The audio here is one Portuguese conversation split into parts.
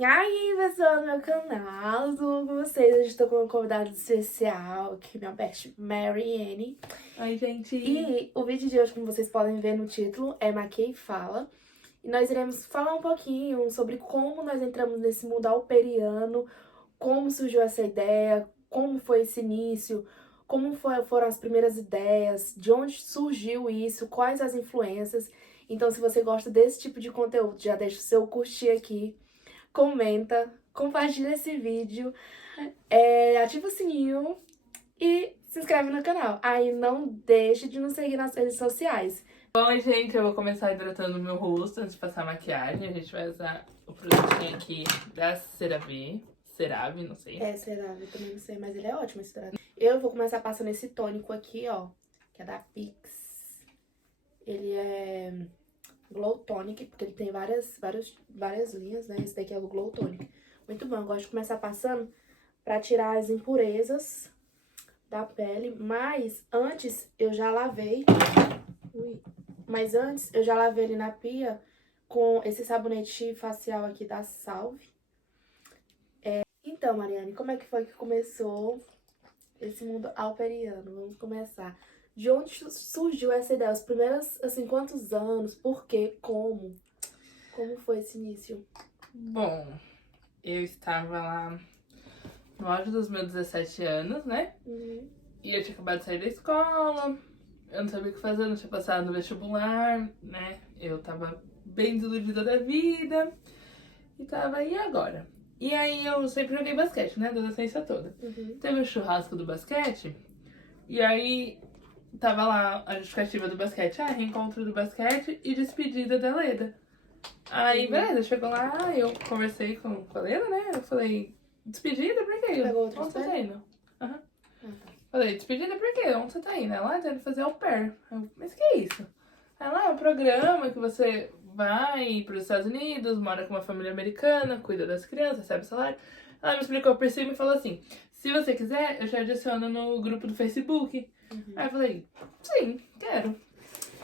E aí, pessoal do meu canal, tudo com vocês? Hoje estou com uma convidada especial, que é minha best Mariane. Oi, gente! E o vídeo de hoje, como vocês podem ver no título, é Maquia e Fala. E nós iremos falar um pouquinho sobre como nós entramos nesse mundo alperiano, como surgiu essa ideia, como foi esse início, foram as primeiras ideias, de onde surgiu isso, quais as influências. Então, se você gosta desse tipo de conteúdo, já deixa o seu curtir aqui. Comenta, compartilha esse vídeo, ativa o sininho e se inscreve no canal. Aí não deixe de nos seguir nas redes sociais. Bom, gente, eu vou começar hidratando o meu rosto antes de passar a maquiagem. A gente vai usar o produtinho aqui da CeraVe. CeraVe, não sei. CeraVe, eu também não sei, mas ele é ótimo esse CeraVe. Eu vou começar passando esse tônico aqui, ó, que é da Pix. Ele é Glow Tonic, porque ele tem várias linhas, né? Esse daqui é o Glow Tonic. Muito bom, eu gosto de começar passando pra tirar as impurezas da pele, mas antes eu já lavei. Mas antes eu já lavei ele na pia com esse sabonete facial aqui da Salve. Então, Mariane, como é que foi que começou esse mundo alperiano? Vamos começar. De onde surgiu essa ideia? Os primeiros, assim, quantos anos? Por quê? Como? Como foi esse início? Bom, eu estava lá no auge dos meus 17 anos, né? E eu tinha acabado de sair da escola, eu não sabia o que fazer, não tinha passado no vestibular, né? Eu tava bem desiludida da vida e tava, e agora? E aí eu sempre joguei basquete, né? A adolescência toda. Teve o churrasco do basquete, e aí tava lá a justificativa do basquete, reencontro do basquete e despedida da Leda. Aí, beleza, chegou lá, eu conversei com a Leda, né? Eu falei, despedida por quê? Pegou outro Onde você tá indo? Tá. Falei, despedida por quê? Onde você tá indo? Ela tá indo fazer au pair. Mas que é isso? Ela é um programa que você vai pros Estados Unidos, mora com uma família americana, cuida das crianças, recebe salário. Ela me explicou por cima e falou assim, se você quiser, eu te adiciono no grupo do Facebook. Aí eu falei, sim, quero.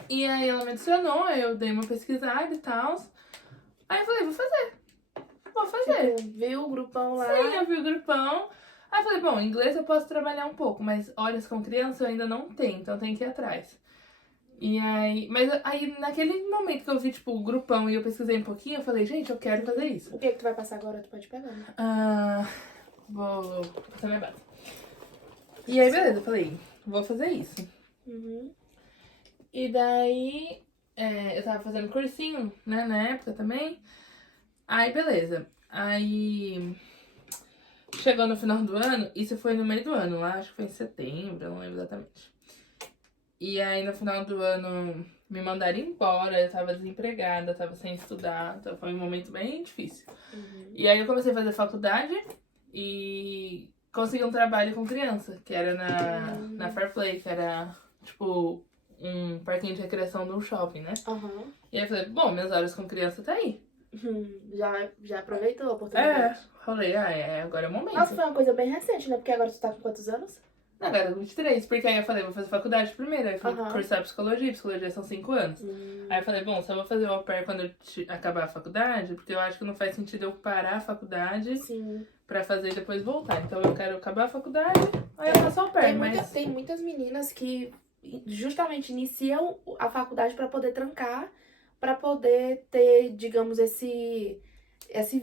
E aí ela me adicionou, eu dei uma pesquisada e tal. Aí eu falei, vou fazer. Tipo, viu o grupão lá? Sim, eu vi o grupão. Aí eu falei, bom, inglês eu posso trabalhar um pouco, mas horas com criança eu ainda não tenho, então tem que ir atrás. E aí, mas aí naquele momento que eu vi, tipo, o grupão e eu pesquisei um pouquinho, eu falei, gente, eu quero fazer isso. O que tu vai passar agora? Tu pode pegar, né? Vou passar minha base. E aí, beleza, eu falei, vou fazer isso. E daí, eu tava fazendo cursinho, né, na época também. Aí, beleza. Aí, chegou no final do ano, isso foi no meio do ano, lá acho que foi em setembro, eu não lembro exatamente. E aí, no final do ano, me mandaram embora, eu tava desempregada, tava sem estudar, então foi um momento bem difícil. E aí eu comecei a fazer faculdade e consegui um trabalho com criança, que era na Fairplay, que era, tipo, um parquinho de recreação de um shopping, né? E aí eu falei, bom, minhas horas com criança tá aí. Já aproveitou a oportunidade. Falei, agora é o momento. Nossa, foi uma coisa bem recente, né? Porque agora tu tá com quantos anos? Não, agora eu tô 23, porque aí eu falei, vou fazer faculdade primeiro, aí fui cursar psicologia são 5 anos. Aí eu falei, bom, só vou fazer o au pair quando eu acabar a faculdade, porque eu acho que não faz sentido eu parar a faculdade pra fazer e depois voltar. Então eu quero acabar a faculdade, aí eu faço au pair, Tem muitas meninas que justamente iniciam a faculdade pra poder trancar, pra poder ter, digamos, esse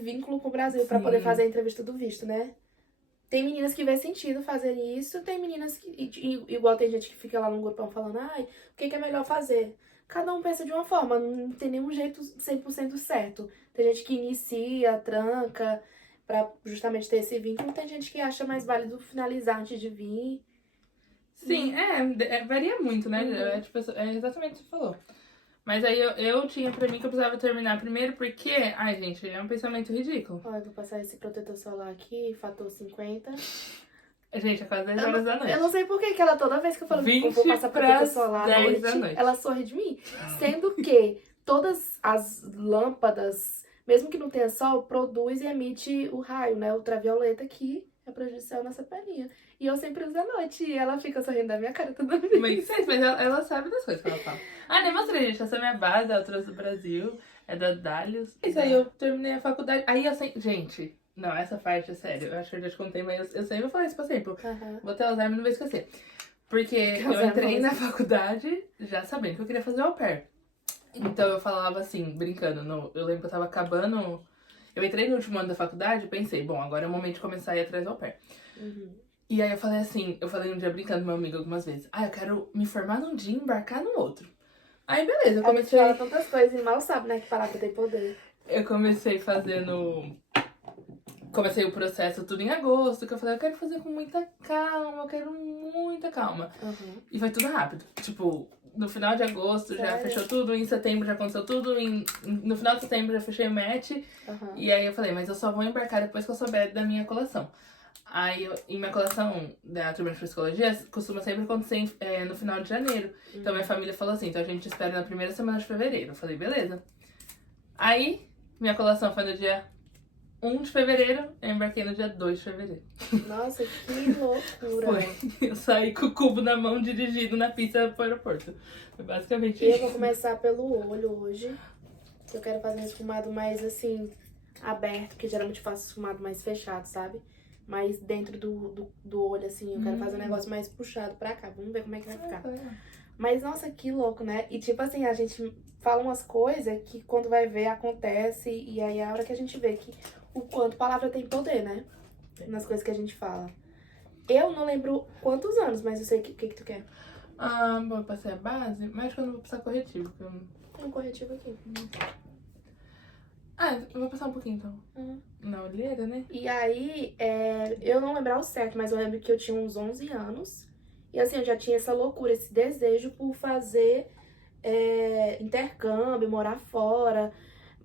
vínculo com o Brasil, pra poder fazer a entrevista do visto, né? Tem meninas que vê sentido fazer isso, tem meninas que, igual tem gente que fica lá no grupão falando, o que é melhor fazer? Cada um pensa de uma forma, não tem nenhum jeito 100% certo. Tem gente que inicia, tranca, pra justamente ter esse vínculo, tem gente que acha mais válido finalizar antes de vir. Sim, varia muito, né? É exatamente o que você falou. Mas aí eu tinha pra mim que eu precisava terminar primeiro porque, gente, é um pensamento ridículo. Ó, eu vou passar esse protetor solar aqui, fator 50. Gente, é quase 10 horas da noite. Eu não sei por que ela, toda vez que eu falo que eu vou passar protetor solar à noite, ela sorri de mim. Sendo que todas as lâmpadas, mesmo que não tenha sol, produz e emite o raio, né? Ultravioleta, que é prejudicial na nossa pelinha. E eu sempre uso à noite e ela fica sorrindo da minha cara toda vez. Mas ela sabe das coisas que ela fala. Nem mostrei, gente. Essa é a minha base, ela trouxe do Brasil. É da Dalios. Isso aí, eu terminei a faculdade. Aí eu sempre... Gente, não, essa parte é sério. Eu acho que eu já te contei, mas eu sempre vou falar isso pra sempre. Vou ter Alzheimer e não vou esquecer. Porque eu entrei na faculdade já sabendo que eu queria fazer au pair. Então eu falava assim, brincando. Eu lembro que eu tava acabando... Eu entrei no último ano da faculdade e pensei, bom, agora é o momento de começar a ir atrás do au pair. E aí eu falei assim, um dia brincando com meu amigo algumas vezes. Eu quero me formar num dia e embarcar no outro. Aí beleza, eu comecei... A gente fala tantas coisas e mal sabe, né, que palavra tem poder. Eu comecei fazendo... Comecei o processo tudo em agosto, que eu falei, eu quero fazer com muita calma, eu quero muita calma. E foi tudo rápido. Tipo, no final de agosto já fechou tudo, em setembro já aconteceu tudo, no final de setembro já fechei o match. E aí eu falei, mas eu só vou embarcar depois que eu souber da minha colação. Aí, em minha colação da turma de psicologia, costuma sempre acontecer no final de janeiro. Então, minha família falou assim, então a gente espera na primeira semana de fevereiro. Eu falei, beleza. Aí, minha colação foi no dia 1 de fevereiro, eu embarquei no dia 2 de fevereiro. Nossa, que loucura. Foi. Eu saí com o cubo na mão, dirigindo na pista pro aeroporto. Foi basicamente isso. Eu vou começar pelo olho hoje. Eu quero fazer um esfumado mais, assim, aberto, porque geralmente eu faço esfumado mais fechado, sabe? Mas dentro do olho, assim, eu quero fazer um negócio mais puxado pra cá. Vamos ver como é que vai ficar. Mas, nossa, que louco, né? E, tipo assim, a gente fala umas coisas que quando vai ver, acontece. E aí é a hora que a gente vê que o quanto palavra tem poder, né? Nas coisas que a gente fala. Eu não lembro quantos anos, mas eu sei o que tu quer. Bom, eu passei a base, mas acho que eu não vou passar corretivo. Porque eu não... Tem um corretivo aqui. Eu vou passar um pouquinho, então. Na olheira, né? E aí, eu não lembrar o certo, mas eu lembro que eu tinha uns 11 anos. E assim, eu já tinha essa loucura, esse desejo por fazer intercâmbio, morar fora.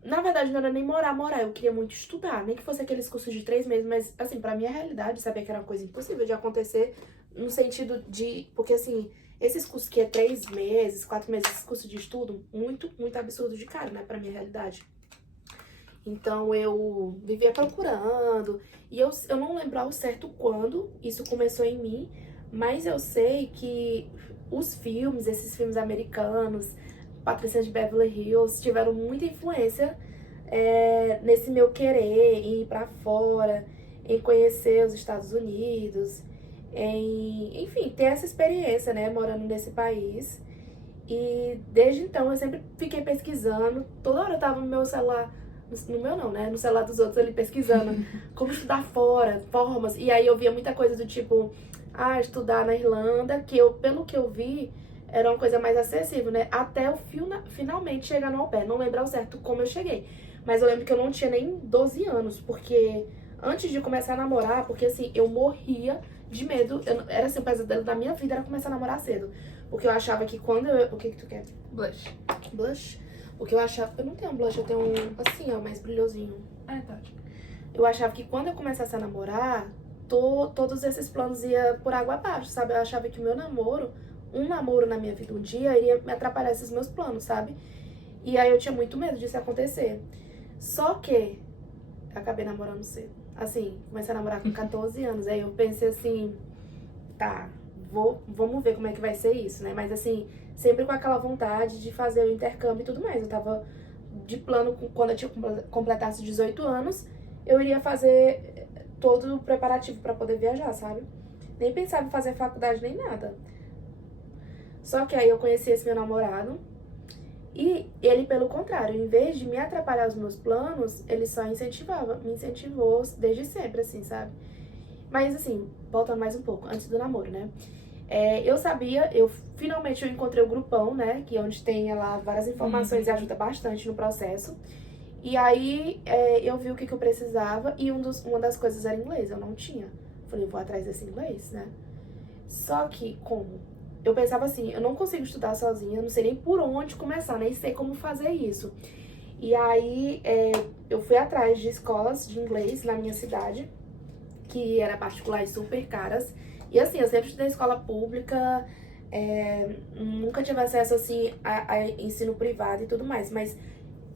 Na verdade, não era nem morar, eu queria muito estudar. Nem que fosse aqueles cursos de 3 meses, mas assim, pra minha realidade, sabia que era uma coisa impossível de acontecer. No sentido de... Porque assim, esses cursos que é 3 meses, 4 meses, esses cursos de estudo, muito, muito absurdo de caro, né, pra minha realidade. Então, eu vivia procurando. E eu não lembro ao certo quando isso começou em mim. Mas eu sei que os filmes, esses filmes americanos, Patricinha de Beverly Hills, tiveram muita influência nesse meu querer em ir pra fora, em conhecer os Estados Unidos, enfim, ter essa experiência, né, morando nesse país. E desde então eu sempre fiquei pesquisando. Toda hora eu tava no meu celular... No meu não, né? No celular dos outros ali pesquisando como estudar fora, formas. E aí eu via muita coisa do tipo, estudar na Irlanda, que pelo que eu vi, era uma coisa mais acessível, né? Até eu finalmente chegar no au pair. Não lembro ao certo como eu cheguei. Mas eu lembro que eu não tinha nem 12 anos, porque antes de começar a namorar, porque assim, eu morria de medo. Era assim, o pesadelo da minha vida era começar a namorar cedo. Porque eu achava que quando eu... O que tu quer? Blush. Blush? Porque eu achava... Eu não tenho um blush, eu tenho um assim, ó, mais brilhosinho. Tá. Eu achava que quando eu começasse a namorar, todos esses planos iam por água abaixo, sabe? Eu achava que o meu namoro, um namoro na minha vida um dia, iria me atrapalhar esses meus planos, sabe? E aí eu tinha muito medo disso acontecer. Só que eu acabei namorando cedo. Assim, comecei a namorar com 14 anos. Aí eu pensei assim, tá, vamos ver como é que vai ser isso, né? Mas assim, sempre com aquela vontade de fazer o intercâmbio e tudo mais. Eu tava de plano, quando eu completasse 18 anos, eu iria fazer todo o preparativo pra poder viajar, sabe? Nem pensava em fazer faculdade nem nada. Só que aí eu conheci esse meu namorado e ele, pelo contrário, em vez de me atrapalhar os meus planos, ele só me incentivou desde sempre, assim, sabe? Mas assim, voltando mais um pouco, antes do namoro, né? Eu sabia, finalmente eu encontrei o grupão, né? Que é onde tem lá várias informações e ajuda bastante no processo. E aí eu vi o que eu precisava e uma das coisas era inglês, eu não tinha. Falei, vou atrás desse inglês, né? Só que, como? Eu pensava assim, eu não consigo estudar sozinha, eu não sei nem por onde começar, nem sei como fazer isso. E aí eu fui atrás de escolas de inglês na minha cidade, que era particular e super caras. E assim, eu sempre estudei escola pública, nunca tive acesso assim a ensino privado e tudo mais, mas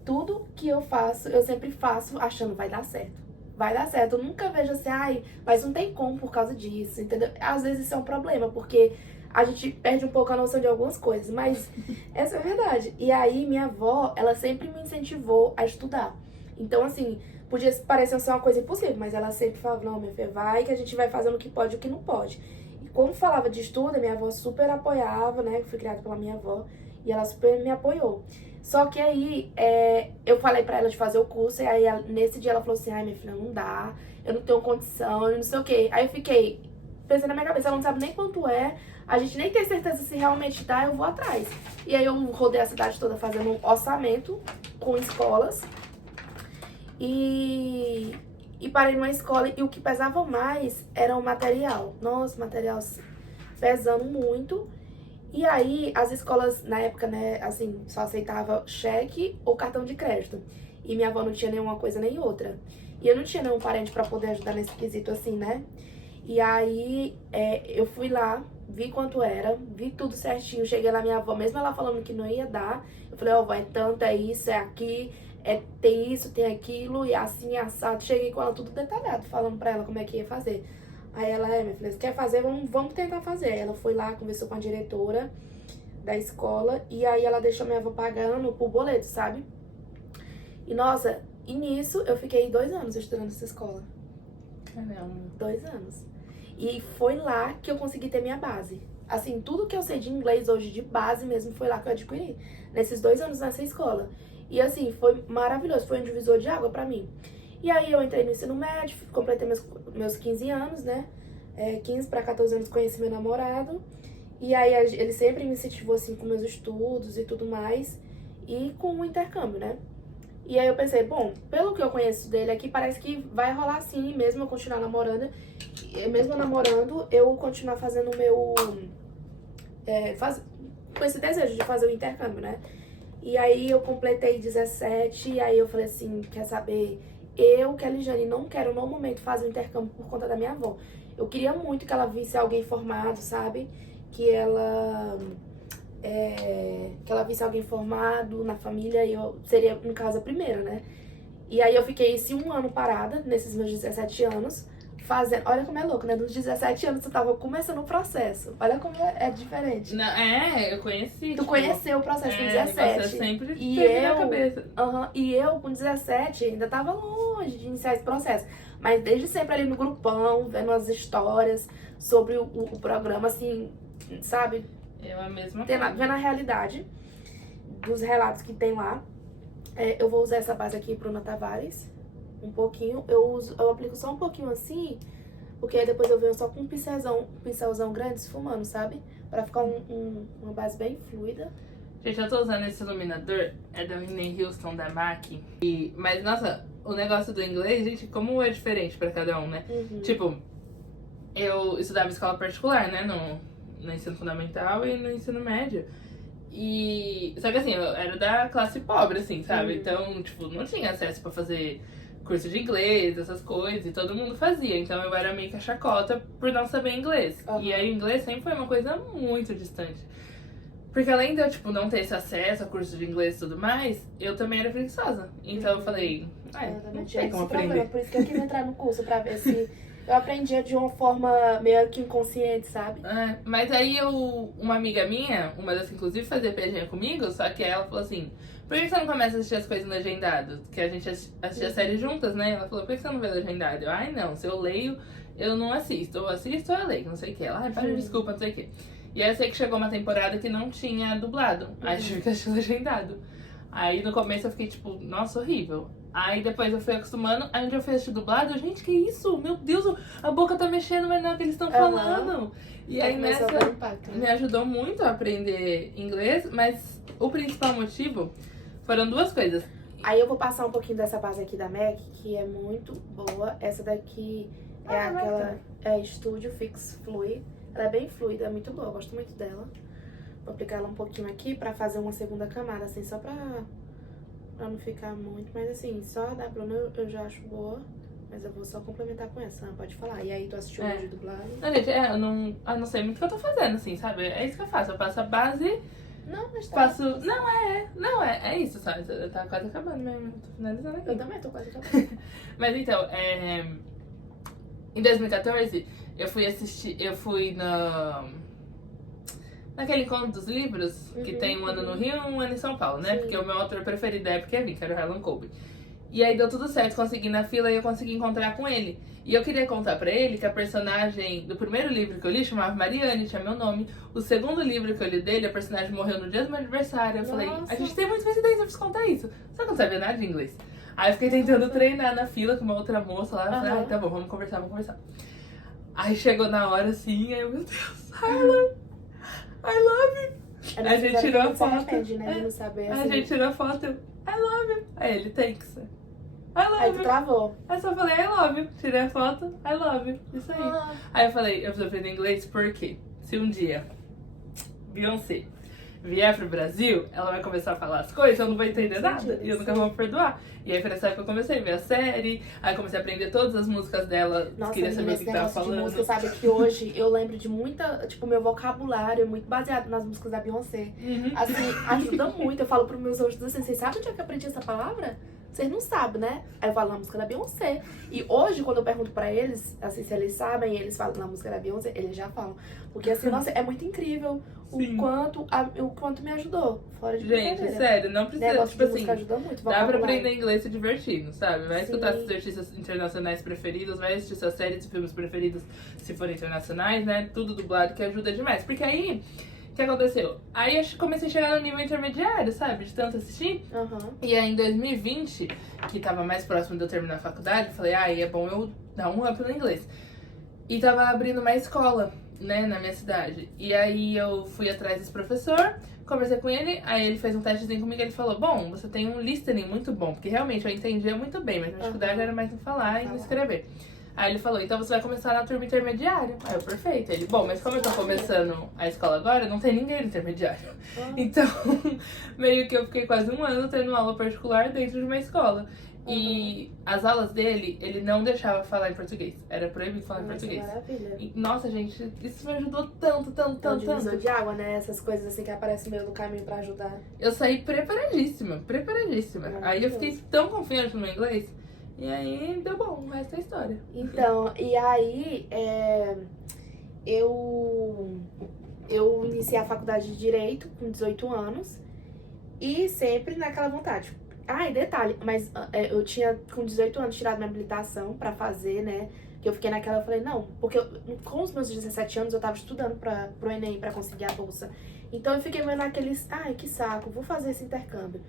tudo que eu faço, eu sempre faço achando vai dar certo. Vai dar certo. Eu nunca vejo assim, mas não tem como por causa disso, entendeu? Às vezes isso é um problema, porque a gente perde um pouco a noção de algumas coisas, mas essa é a verdade. E aí, minha avó, ela sempre me incentivou a estudar. Então, assim, podia parecer ser uma coisa impossível, mas ela sempre falava, não, minha filha, vai que a gente vai fazendo o que pode e o que não pode. E quando falava de estudo, a minha avó super apoiava, né? Eu fui criada pela minha avó, e ela super me apoiou. Só que aí, eu falei pra ela de fazer o curso, e aí nesse dia ela falou assim, ai, minha filha, não dá, eu não tenho condição, eu não sei o quê. Aí eu fiquei pensando na minha cabeça, ela não sabe nem quanto é, a gente nem tem certeza se realmente dá, eu vou atrás. E aí eu rodei a cidade toda fazendo um orçamento com escolas, e parei numa escola, e o que pesava mais era o material. Nossa, material pesando muito. E aí, as escolas, na época, né, assim, só aceitava cheque ou cartão de crédito. E minha avó não tinha nenhuma coisa nem outra. E eu não tinha nenhum parente pra poder ajudar nesse quesito, assim, né? E aí, eu fui lá, vi quanto era, vi tudo certinho. Cheguei lá, minha avó, mesmo ela falando que não ia dar, eu falei, ó, vó, é tanto, é isso, é aqui, tem isso, tem aquilo, e assim, assado. Cheguei com ela tudo detalhado, falando pra ela como é que ia fazer. Aí ela, minha filha, você quer fazer? Vamos tentar fazer. Ela foi lá, conversou com a diretora da escola, e aí ela deixou minha avó pagando por boleto, sabe? E nossa, e nisso eu fiquei 2 anos estudando nessa escola. Caramba. 2 anos. E foi lá que eu consegui ter minha base. Assim, tudo que eu sei de inglês hoje, de base mesmo, foi lá que eu adquiri. Nesses 2 anos nessa escola. E assim, foi maravilhoso, foi um divisor de água pra mim. E aí eu entrei no ensino médio, completei meus 15 anos, né? 15 para 14 anos conheci meu namorado. E aí ele sempre me incentivou assim com meus estudos e tudo mais. E com o intercâmbio, né? E aí eu pensei, bom, pelo que eu conheço dele aqui, parece que vai rolar assim, mesmo eu continuar namorando. Mesmo eu namorando, eu continuar fazendo o meu... com esse desejo de fazer o intercâmbio, né? E aí eu completei 17, e aí eu falei assim, quer saber... Eu, Kelly Jane, não quero no momento fazer o intercâmbio por conta da minha avó. Eu queria muito que ela visse alguém formado, sabe? Que ela visse alguém formado na família, e eu seria, no caso, a primeira, né? E aí eu fiquei esse 1 ano parada, nesses meus 17 anos, fazendo... Olha como é louco, né? Dos 17 anos eu tava começando o processo. Olha como é diferente. Não, eu conheci. Tu conheceu o processo com 17. Você sempre e teve na cabeça. E eu, com 17, ainda tava longe de iniciar esse processo. Mas desde sempre ali no grupão, vendo as histórias sobre o programa, assim, sabe? Eu a mesma coisa. Vendo a realidade dos relatos que tem lá. Eu vou usar essa base aqui, Bruna Tavares. Um pouquinho. Eu aplico só um pouquinho assim, porque aí depois eu venho só com um pincelzão grande esfumando, sabe? Pra ficar uma base bem fluida. Gente, eu tô usando esse iluminador, é da Whitney Houston, da MAC. Mas, nossa, o negócio do inglês, gente, como é diferente pra cada um, né? Uhum. Tipo, eu estudava em escola particular, né? No ensino fundamental e no ensino médio. Só que assim, eu era da classe pobre, assim, sabe? Uhum. Então, tipo, não tinha acesso pra fazer curso de inglês, essas coisas, e todo mundo fazia. Então eu era meio que a chacota por não saber inglês. Uhum. E aí o inglês sempre foi uma coisa muito distante. Porque além de eu, tipo, não ter esse acesso a curso de inglês e tudo mais, eu também era preguiçosa. Então eu falei, não sei como aprender. Por isso que eu quis entrar no curso, pra ver se eu aprendia de uma forma meio que inconsciente, sabe? Mas aí uma amiga minha, uma das que inclusive fazia PG comigo, só que ela falou assim, por que você não começa a assistir as coisas legendadas? Que a gente assistia a série juntas, né? Ela falou, por que você não vê legendado? Eu, não, se eu leio, eu não assisto. Ou assisto ou eu leio, não sei o que. Ela, desculpa, não sei o que. E aí eu sei que chegou uma temporada que não tinha dublado. Aí tive que assistir legendado. Aí no começo eu fiquei tipo, nossa, horrível. Aí depois eu fui acostumando, aí onde eu fui assistir dublado, gente, que isso? Meu Deus, a boca tá mexendo, mas não é o que eles estão falando. E aí nessa me ajudou muito a aprender inglês, mas o principal motivo foram 2 coisas. Aí eu vou passar um pouquinho dessa base aqui da MAC, que é muito boa. Essa daqui é aquela Studio Fix Fluid. Ela é bem fluida, é muito boa, eu gosto muito dela. Vou aplicar ela um pouquinho aqui pra fazer uma segunda camada, assim, só pra não ficar muito. Mas assim, só da Bruna eu já acho boa. Mas eu vou só complementar com essa, pode falar. E aí, tu assistiu o vídeo dublado? Não, gente, eu não sei muito o que eu tô fazendo, assim, sabe? É isso que eu faço, eu passo a base... Não, mas tá. Faço... É isso, sabe? Tá quase acabando mesmo, tô finalizando aqui. Eu também tô quase acabando. Mas então, em 2014, eu fui naquele encontro dos livros, que tem um ano no Rio e um ano em São Paulo, né? Sim. Porque o meu autor preferido da época é Vin, que era o Harlan Coben. E aí deu tudo certo, consegui na fila e eu consegui encontrar com ele. E eu queria contar pra ele que a personagem do primeiro livro que eu li chamava Mariane, tinha meu nome. O segundo livro que eu li dele, a personagem morreu no dia do meu aniversário. Eu falei, a gente tem muita coincidência, eu preciso contar isso. Só que eu não sabia nada de inglês. Aí eu fiquei tentando treinar na fila com uma outra moça lá. Eu falei, tá bom, vamos conversar. Aí chegou na hora assim, aí eu, meu Deus, Harlan, I love you. A gente tirou a foto. Arrepende, né, de não saber, A assim. gente tirou a foto, eu, I love you. Aí ele, thanks. I love Aí tu you. travou. Aí só falei, I love you. Tirei a foto, I love you. Isso aí. Aí eu falei, eu preciso aprender inglês porque se um dia Beyoncé vier pro Brasil, ela vai começar a falar as coisas, eu não vou entender nada. E eu nunca vou me perdoar. E aí, por essa época, eu comecei a ver a série. Aí, comecei a aprender todas as músicas dela. Nossa, queria saber o que tava falando. De música, sabe que hoje eu lembro de muita... Tipo, meu vocabulário é muito baseado nas músicas da Beyoncé. Assim, ajuda muito. Eu falo pros meus outros assim, vocês sabem onde é que eu aprendi essa palavra? Vocês não sabem, né? Aí eu falo na música da Beyoncé. E hoje, quando eu pergunto pra eles, assim, se eles sabem, e eles falam na música da Beyoncé, eles já falam. Porque, assim, nossa, é muito incrível o quanto me ajudou. Fora de Gente, sério, não precisa, negócio tipo de música assim, ajuda muito, dá pra aprender inglês se divertindo, sabe? Vai escutar Sim. seus artistas internacionais preferidos, vai assistir suas séries e filmes preferidos, se forem internacionais, né? Tudo dublado, que ajuda demais. Porque aí, o que aconteceu? Aí eu comecei a chegar no nível intermediário, sabe? De tanto assistir. E aí em 2020, que tava mais próximo de eu terminar a faculdade, eu falei, é bom eu dar um up no inglês. E tava abrindo uma escola, né, na minha cidade. E aí eu fui atrás desse professor, conversei com ele, aí ele fez um testezinho comigo e ele falou, bom, você tem um listening muito bom, porque realmente eu entendia muito bem, mas minha dificuldade era mais em falar e no escrever. Aí ele falou, então você vai começar na turma intermediária. Aí eu, perfeito. Ele, bom, mas como eu tô começando a escola agora, não tem ninguém no intermediário. Então, meio que eu fiquei quase um ano tendo aula particular dentro de uma escola. E as aulas dele, ele não deixava falar em português. Era proibido falar em português. Maravilha. E, nossa, gente, isso me ajudou tanto. Divisor de água, né? Essas coisas assim que aparecem no meio do caminho pra ajudar. Eu saí preparadíssima. Aí eu fiquei tão confiante no meu inglês. E aí deu bom, o resto é história. Então, e aí eu iniciei a faculdade de Direito com 18 anos e sempre naquela vontade. E detalhe, mas eu tinha com 18 anos tirado minha habilitação pra fazer, né? Que eu fiquei naquela, eu falei, não, porque com os meus 17 anos eu tava estudando pro Enem, pra conseguir a bolsa. Então eu fiquei meio naqueles, que saco, vou fazer esse intercâmbio.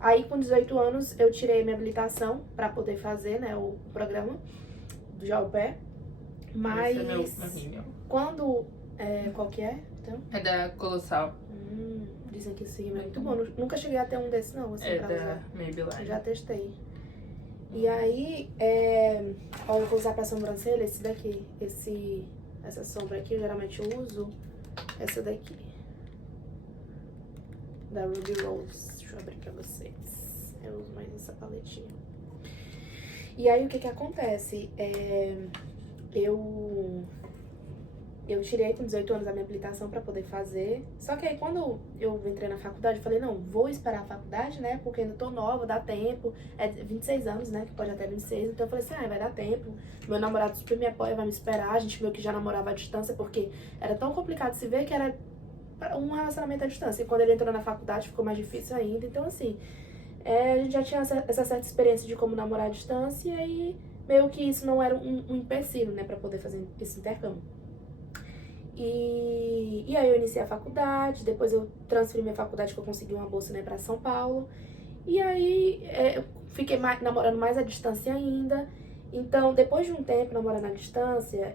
Aí, com 18 anos, eu tirei minha habilitação pra poder fazer, né, o programa do Jaupé. Mas, esse é quando... qual que é? Então? É da Colossal. Dizem que esse é muito bom. Nunca cheguei a ter um desse, não, assim, pra usar. Maybelline. Já testei. E aí, ó, eu vou usar pra sobrancelha esse daqui. Essa sombra aqui, eu geralmente uso essa daqui. Da Ruby Rose. Deixa eu abrir pra vocês. Eu uso mais essa paletinha. E aí, o que acontece? Eu tirei com 18 anos a minha habilitação pra poder fazer. Só que aí, quando eu entrei na faculdade, eu falei, não, vou esperar a faculdade, né? Porque ainda tô nova, dá tempo. É 26 anos, né? Que pode até 26. Então, eu falei assim, vai dar tempo. Meu namorado super me apoia, vai me esperar. A gente viu que já namorava à distância, porque era tão complicado se ver que era um relacionamento à distância. E quando ele entrou na faculdade, ficou mais difícil ainda. Então, assim, a gente já tinha essa certa experiência de como namorar à distância. E aí, meio que isso não era um empecilho, né? Pra poder fazer esse intercâmbio. E aí eu iniciei a faculdade, depois eu transferi minha faculdade que eu consegui uma bolsa, né, pra São Paulo. E aí eu fiquei namorando mais à distância ainda. Então, depois de um tempo namorando à distância,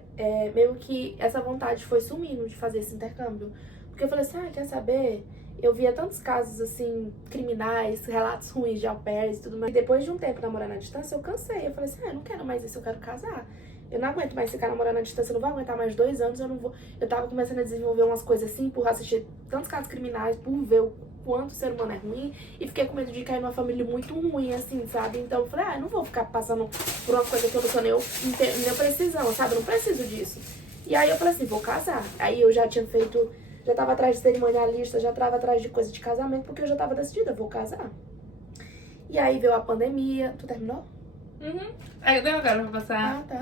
meio que essa vontade foi sumindo de fazer esse intercâmbio. Porque eu falei assim, quer saber? Eu via tantos casos, assim, criminais, relatos ruins de au pairs e tudo mais. E depois de um tempo namorando à distância, eu cansei. Eu falei assim, eu não quero mais isso, eu quero casar. Eu não aguento mais ficar namorando à distância, eu não vou aguentar mais 2 anos, eu não vou... Eu tava começando a desenvolver umas coisas assim, por assistir tantos casos criminais, por ver o quanto o ser humano é ruim, e fiquei com medo de cair numa família muito ruim, assim, sabe? Então eu falei, eu não vou ficar passando por uma coisa que eu não sou nem precisão, sabe? Eu não preciso disso. E aí eu falei assim, vou casar. Aí eu já tinha feito... Já tava atrás de cerimonialista, já tava atrás de coisa de casamento, porque eu já tava decidida, eu vou casar. E aí veio a pandemia. Tu terminou? Aí deu agora pra passar. Tá.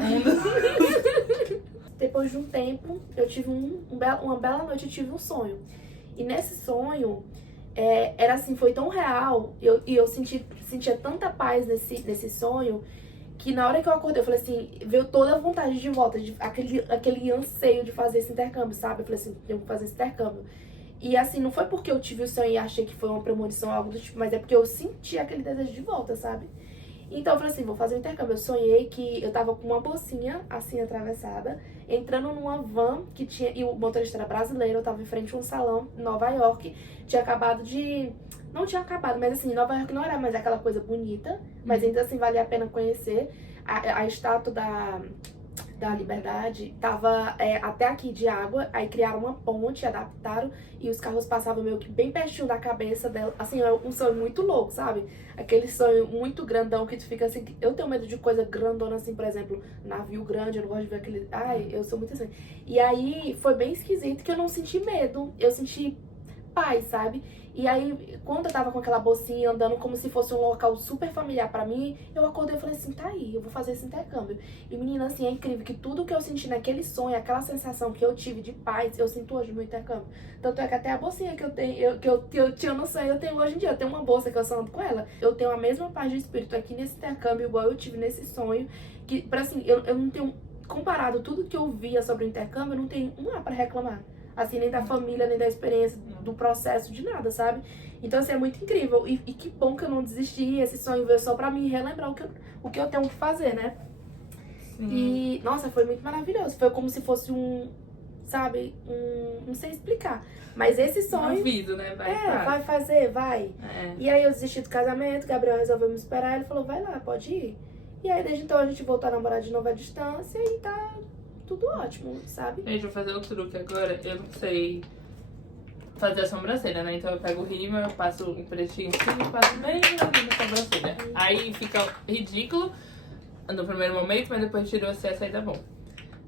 Depois de um tempo, eu tive uma bela noite, eu tive um sonho. E nesse sonho, era assim, foi tão real, e eu sentia tanta paz nesse sonho, que na hora que eu acordei, eu falei assim, veio toda a vontade de volta, aquele anseio de fazer esse intercâmbio, sabe? Eu falei assim, eu vou fazer esse intercâmbio. E assim, não foi porque eu tive o sonho e achei que foi uma premonição ou algo do tipo, mas é porque eu senti aquele desejo de volta, sabe? Então eu falei assim, vou fazer um intercâmbio. Eu sonhei que eu tava com uma bolsinha, assim, atravessada, entrando numa van que tinha... E o motorista era brasileiro, eu tava em frente a um salão em Nova York. Tinha acabado de... Não tinha acabado, mas assim, Nova York não era mais aquela coisa bonita, mas ainda assim valia a pena conhecer. A estátua da Liberdade tava até aqui de água, aí criaram uma ponte, adaptaram, e os carros passavam meio que bem pertinho da cabeça dela. Assim, é um sonho muito louco, sabe? Aquele sonho muito grandão que tu fica assim... Eu tenho medo de coisa grandona, assim, por exemplo, navio grande, eu não gosto de ver aquele... Ai, eu sou muito assim. E aí foi bem esquisito que eu não senti medo, eu senti paz, sabe? E aí, quando eu tava com aquela bolsinha andando como se fosse um local super familiar pra mim, eu acordei e falei assim, tá aí, eu vou fazer esse intercâmbio. E menina, assim, é incrível que tudo que eu senti naquele sonho, aquela sensação que eu tive de paz, eu sinto hoje no intercâmbio. Tanto é que até a bolsinha que eu tenho, que eu tinha no sonho, eu tenho hoje em dia. Eu tenho uma bolsa que eu só ando com ela. Eu tenho a mesma paz de espírito aqui nesse intercâmbio, igual eu tive nesse sonho. Que, pra assim, eu não tenho, comparado tudo que eu via sobre o intercâmbio, eu não tenho um A pra reclamar. Assim, nem da família, nem da experiência, do processo, de nada, sabe? Então, assim, é muito incrível. E que bom que eu não desisti. Esse sonho veio só pra mim relembrar o que eu tenho que fazer, né? Sim. E, nossa, foi muito maravilhoso. Foi como se fosse sabe? Não sei explicar. Mas esse sonho... Aviso, né? Vai fazer, vai. E aí eu desisti do casamento, Gabriel resolveu me esperar. Ele falou, vai lá, pode ir. E aí, desde então, a gente voltou a namorar de novo à distância e tá... tudo ótimo, sabe? Gente, vou fazer o truque agora. Eu não sei fazer a sobrancelha, né? Então eu pego o rímel, eu passo um pretinho assim e passo bem na sobrancelha. Aí fica ridículo no primeiro momento, mas depois tira o excesso aí dá bom.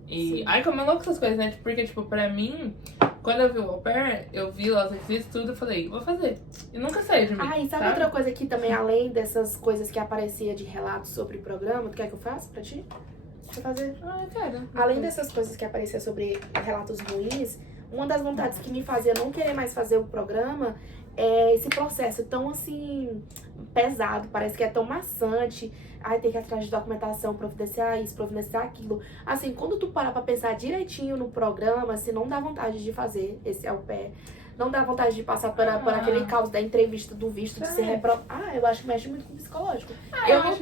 E aí como eu louco essas coisas, né? Porque, tipo, pra mim, quando eu vi o au pair, eu vi lá os requisitos tudo, eu falei, vou fazer. E nunca saí de mim. Ah, e sabe outra coisa que também, além dessas coisas que aparecia de relatos sobre o programa, tu quer que eu faça pra ti? Deixa eu fazer. Ah, eu quero. Além dessas coisas que apareciam sobre relatos ruins, uma das vontades que me fazia não querer mais fazer o programa é esse processo tão, assim, pesado, parece que é tão maçante. Ai, tem que ir atrás de documentação, providenciar isso, providenciar aquilo. Assim, quando tu parar pra pensar direitinho no programa, assim, não dá vontade de fazer esse au pair. Não dá vontade de passar por aquele caos da entrevista, do visto, de ser reprovado. Ah, eu acho que mexe muito com o psicológico.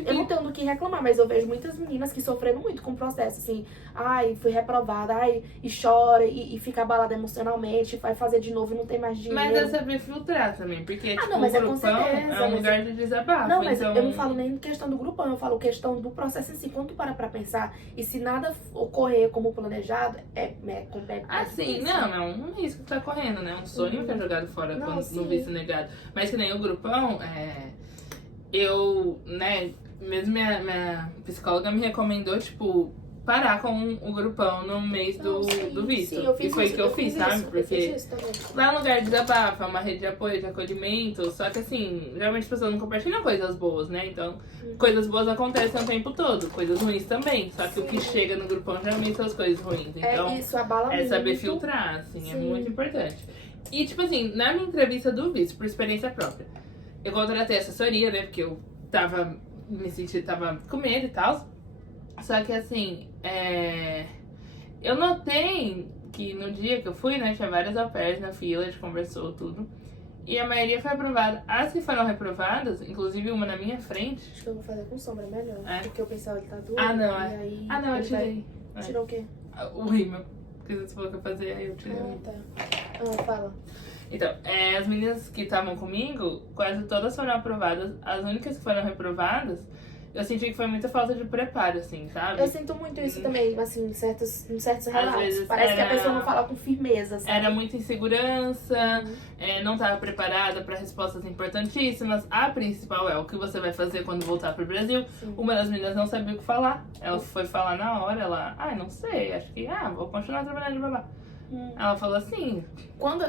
Eu não tenho do que reclamar, mas eu vejo muitas meninas que sofreram muito com o processo, assim. Ai, fui reprovada, ai, e chora, e fica abalada emocionalmente, vai fazer de novo e não tem mais dinheiro. Mas é saber filtrar também, porque, tipo, não, mas o grupão é um lugar de desabafo. Não, mas então... eu não falo nem questão do grupão, eu falo questão do processo em si. Quando tu para pra pensar, e se nada ocorrer como planejado, é completamente. Assim, não, é um risco que tá correndo, né? Um sonho que é jogado fora no visto negado. Mas que nem o grupão, eu, né, mesmo minha psicóloga me recomendou, tipo, parar com o grupão no mês do visto. Sim, eu fiz e foi isso, que eu fiz, sabe? Porque lá é um lugar de desabafo, é uma rede de apoio, de acolhimento. Só que assim, geralmente as pessoas não compartilham coisas boas, né? Então, coisas boas acontecem o tempo todo, coisas ruins também. Só que o que chega no grupão geralmente são as coisas ruins. Então, isso abala muito. saber filtrar, assim, é muito importante. E tipo assim, na minha entrevista do visto, por experiência própria, eu contratei assessoria, né? Porque eu tava com medo e tal. Só que assim, eu notei que no dia que eu fui, né, tinha várias au pairs na fila, a gente conversou tudo. E a maioria foi aprovada. As que foram reprovadas, inclusive uma na minha frente... Acho que eu vou fazer com sombra, melhor. Porque eu pensava que tá doendo. Aí eu tirei. Tirou o quê? O rímel. Porque você falou que eu fazia, aí eu tirei. Tá. Fala. Então, as meninas que estavam comigo, quase todas foram aprovadas. As únicas que foram reprovadas, eu senti que foi muita falta de preparo, assim, sabe? Eu sinto muito isso também, assim, em certos relatos. Parece que a pessoa não fala com firmeza, sabe? Era muita insegurança, não estava preparada para respostas importantíssimas. A principal é o que você vai fazer quando voltar pro Brasil. Sim. Uma das meninas não sabia o que falar. Ela foi falar na hora, não sei, acho que, vou continuar trabalhando de babá. Ela falou assim... Quando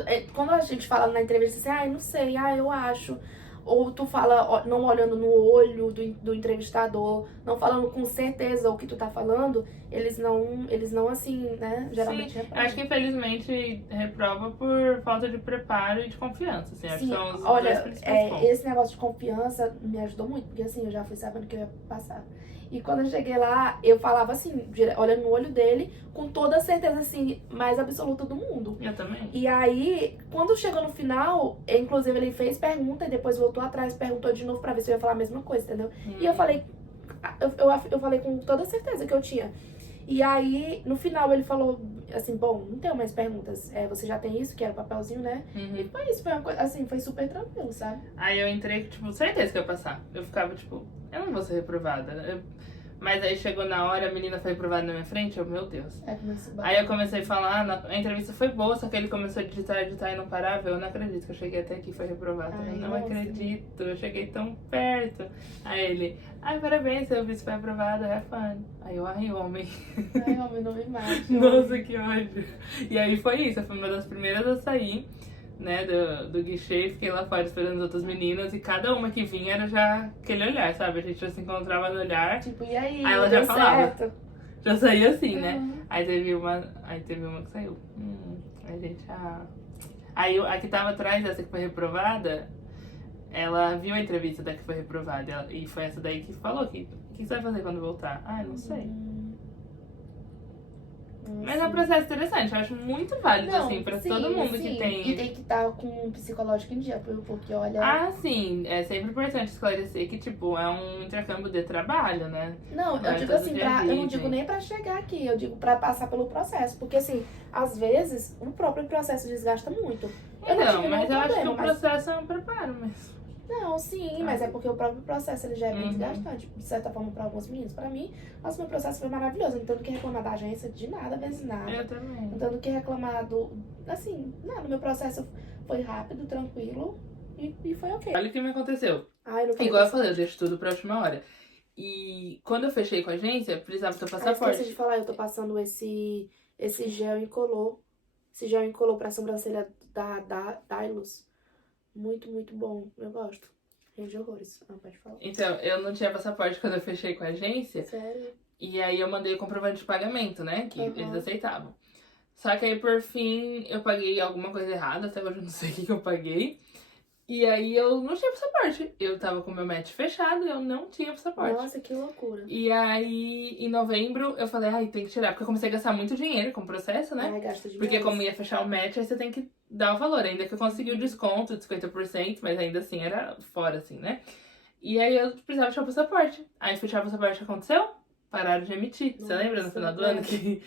a gente fala na entrevista assim, não sei, eu acho... ou tu fala não olhando no olho do entrevistador, não falando com certeza o que tu tá falando, eles não assim, né, geralmente Sim, reprovam. acho que infelizmente reprova por falta de preparo e de confiança, assim, acho que Sim, são os dois olha, principais pontos. esse negócio de confiança me ajudou muito, porque assim, eu já fui sabendo que eu ia passar. E quando eu cheguei lá, eu falava assim, olhando no olho dele, com toda a certeza, assim, mais absoluta do mundo. Eu também. E aí, quando chegou no final, inclusive ele fez pergunta e depois voltou atrás, perguntou de novo pra ver se eu ia falar a mesma coisa, entendeu? E eu falei, eu falei com toda certeza que eu tinha. E aí, no final, ele falou assim, bom, não tenho mais perguntas. Você já tem isso, que era o papelzinho, né? E foi isso, foi uma coisa, assim, foi super tranquilo, sabe? Aí eu entrei, tipo, certeza que eu ia passar. Eu ficava, tipo, eu não vou ser reprovada. Mas aí chegou na hora, a menina foi reprovada na minha frente, meu Deus. Aí eu comecei a falar, a entrevista foi boa, só que ele começou a digitar e não parava. Eu não acredito que eu cheguei até aqui e foi reprovada. Eu não acredito, eu cheguei tão perto. Aí ele, parabéns, seu visto foi aprovado, é fun. Aí eu, homem. Homem, não me mate. Nossa, que ódio. E aí foi isso, eu fui uma das primeiras a sair, né, do guichê, fiquei lá fora esperando as outras meninas e cada uma que vinha era já aquele olhar, sabe? A gente já se encontrava no olhar. Tipo, e aí ela já falava. Certo? Já saía assim, né? Aí teve uma que saiu. A gente, Aí a que tava atrás dessa que foi reprovada, ela viu a entrevista da que foi reprovada e foi essa daí que falou que o que você vai fazer quando voltar? Não sei. Mas é um processo interessante, eu acho muito válido, assim, pra todo mundo que tem. E tem que estar com um psicológico em dia, porque olha. Sim, é sempre importante esclarecer que, tipo, é um intercâmbio de trabalho, né? Não, eu digo assim, eu não digo nem pra chegar aqui, eu digo pra passar pelo processo. Porque, assim, às vezes, o próprio processo desgasta muito. Mas eu acho que o processo é um preparo mesmo. Não, sim, mas é porque o próprio processo ele já é bem desgastante, de certa forma, para alguns meninos. Para mim, nossa, meu processo foi maravilhoso. Não tenho que reclamar da agência de nada, vezes nada. Eu também. Não tenho que reclamar assim, nada. Meu processo foi rápido, tranquilo e foi ok. Olha o que me aconteceu. Eu Igual eu falei, eu deixo tudo pra última hora. E quando eu fechei com a agência, precisava do teu passaporte. Esqueci de falar, eu tô passando esse gel incolor. Esse gel incolor pra sobrancelha da Dylos. Muito, muito bom. Eu gosto. Rende horrores. Pode falar. Então, eu não tinha passaporte quando eu fechei com a agência. Sério? E aí eu mandei o comprovante de pagamento, né? Que eles aceitavam. Só que aí, por fim, eu paguei alguma coisa errada. Até hoje eu não sei o que eu paguei. E aí eu não tinha passaporte. Eu tava com meu match fechado e eu não tinha passaporte. Nossa, que loucura. E aí, em novembro, eu falei, tem que tirar. Porque eu comecei a gastar muito dinheiro com o processo, né? Gasta demais. Porque como ia fechar o match, aí você tem que dar o valor. Ainda que eu consegui o desconto de 50%, mas ainda assim era fora, assim, né? E aí eu precisava tirar o passaporte. Aí fui tirar o passaporte, o que aconteceu? Pararam de emitir. Você lembra no final do ano que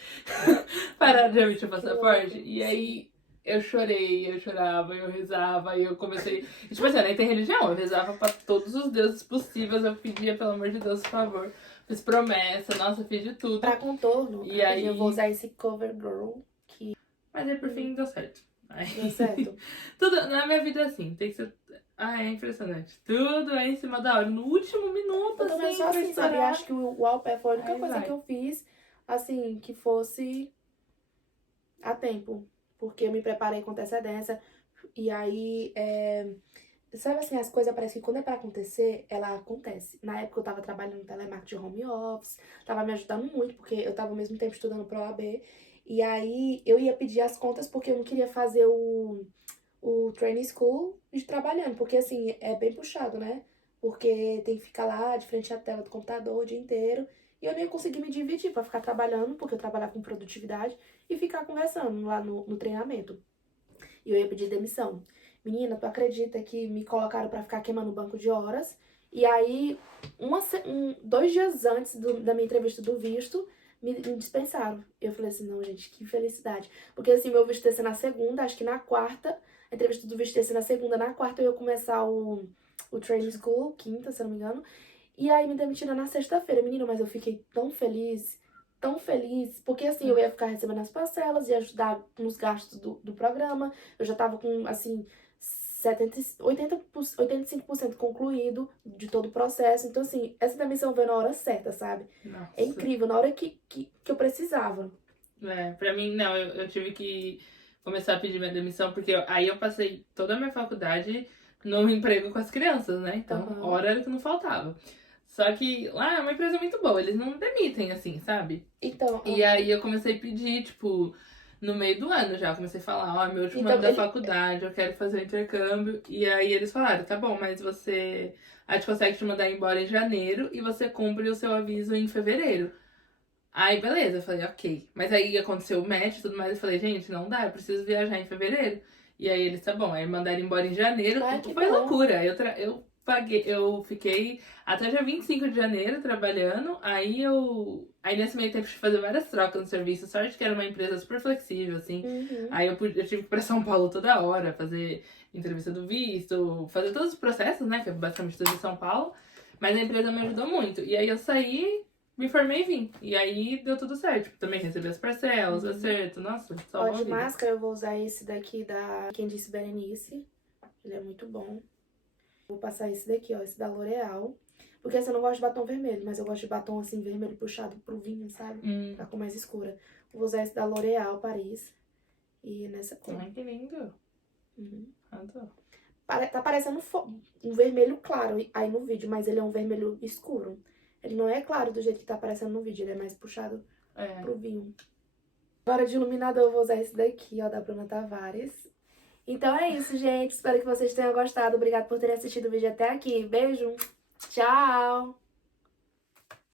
pararam de emitir o passaporte? E aí eu chorei, eu chorava, eu rezava, e eu comecei. E, tipo assim, eu nem tenho religião, eu rezava pra todos os deuses possíveis, eu pedia, pelo amor de Deus, por favor. Fiz promessa, nossa, fiz de tudo. Pra contorno. E aí eu vou usar esse CoverGirl. Mas aí por fim deu certo. Deu certo. Tudo na minha vida é assim, tem que ser. É impressionante. Tudo é em cima da hora. No último minuto, eu também sou assim, sabe? Eu acho que o wallpaper foi a única coisa que eu fiz, assim, que fosse a tempo. Porque eu me preparei com antecedência. E aí, sabe assim, as coisas parecem que quando é pra acontecer, ela acontece. Na época eu tava trabalhando no telemarketing de home office, tava me ajudando muito, porque eu tava ao mesmo tempo estudando pro OAB. E aí eu ia pedir as contas porque eu não queria fazer o training school de trabalhando, porque assim, é bem puxado, né? Porque tem que ficar lá de frente à tela do computador o dia inteiro. E eu nem ia conseguir me dividir pra ficar trabalhando, porque eu trabalhava com produtividade, e ficar conversando lá no treinamento. E eu ia pedir demissão. Menina, tu acredita que me colocaram pra ficar queimando o banco de horas? E aí, 2 dias antes da minha entrevista do visto, me dispensaram. Eu falei assim, não, gente, que felicidade. Porque assim, meu visto ia ser na segunda, acho que na quarta, a entrevista do visto ia ser na segunda, na quarta eu ia começar o training school, quinta, se eu não me engano. E aí me demitiram na sexta-feira, menino, mas eu fiquei tão feliz, porque assim, eu ia ficar recebendo as parcelas, ia ajudar nos gastos do programa, eu já tava com, assim, 85% concluído de todo o processo. Então, assim, essa demissão veio na hora certa, sabe? Nossa. É incrível, na hora que eu precisava. Pra mim, não, eu tive que começar a pedir minha demissão, porque aí eu passei toda a minha faculdade no emprego com as crianças, né? Então, Aham. hora era que não faltava. Só que lá é uma empresa muito boa, eles não demitem assim, sabe? Então, E aí eu comecei a pedir, tipo, no meio do ano já, comecei a falar, ó, meu último Então, ano da ele- faculdade, eu quero fazer o intercâmbio. E aí eles falaram, tá bom, mas a gente consegue te mandar embora em janeiro e você cumpre o seu aviso em fevereiro. Aí, beleza, eu falei, ok. Mas aí aconteceu o match e tudo mais, eu falei, gente, não dá, eu preciso viajar em fevereiro. E aí eles, tá bom, aí mandaram embora em janeiro. Ai, que Foi bom. loucura. Eu paguei, eu fiquei até dia 25 de janeiro trabalhando. Aí nesse meio tempo eu tive que fazer várias trocas no serviço. Sorte que era uma empresa super flexível, assim. Uhum. Aí eu tive que ir pra São Paulo toda hora, fazer entrevista do visto, fazer todos os processos, né? Que é basicamente tudo em São Paulo. Mas a empresa me ajudou muito. E aí eu saí, me formei e vim. E aí deu tudo certo. Tipo, também recebi as parcelas, acerto. Nossa, Ó, salvou a de vida. máscara eu vou usar esse daqui da Quem Disse Berenice. Ele é muito bom. Vou passar esse daqui, ó, esse da L'Oreal. Porque assim, eu não gosto de batom vermelho, mas eu gosto de batom assim, vermelho puxado pro vinho, sabe? Pra cor mais escura. Vou usar esse da L'Oreal Paris. E nessa cor. Ai, que lindo. Uhum. Adoro. Tá parecendo um vermelho claro aí no vídeo, mas ele é um vermelho escuro. Ele não é claro do jeito que tá aparecendo no vídeo, ele é mais puxado pro vinho. Agora de iluminador eu vou usar esse daqui, ó, da Bruna Tavares. Então é isso, gente. Espero que vocês tenham gostado. Obrigada por terem assistido o vídeo até aqui. Beijo. Tchau.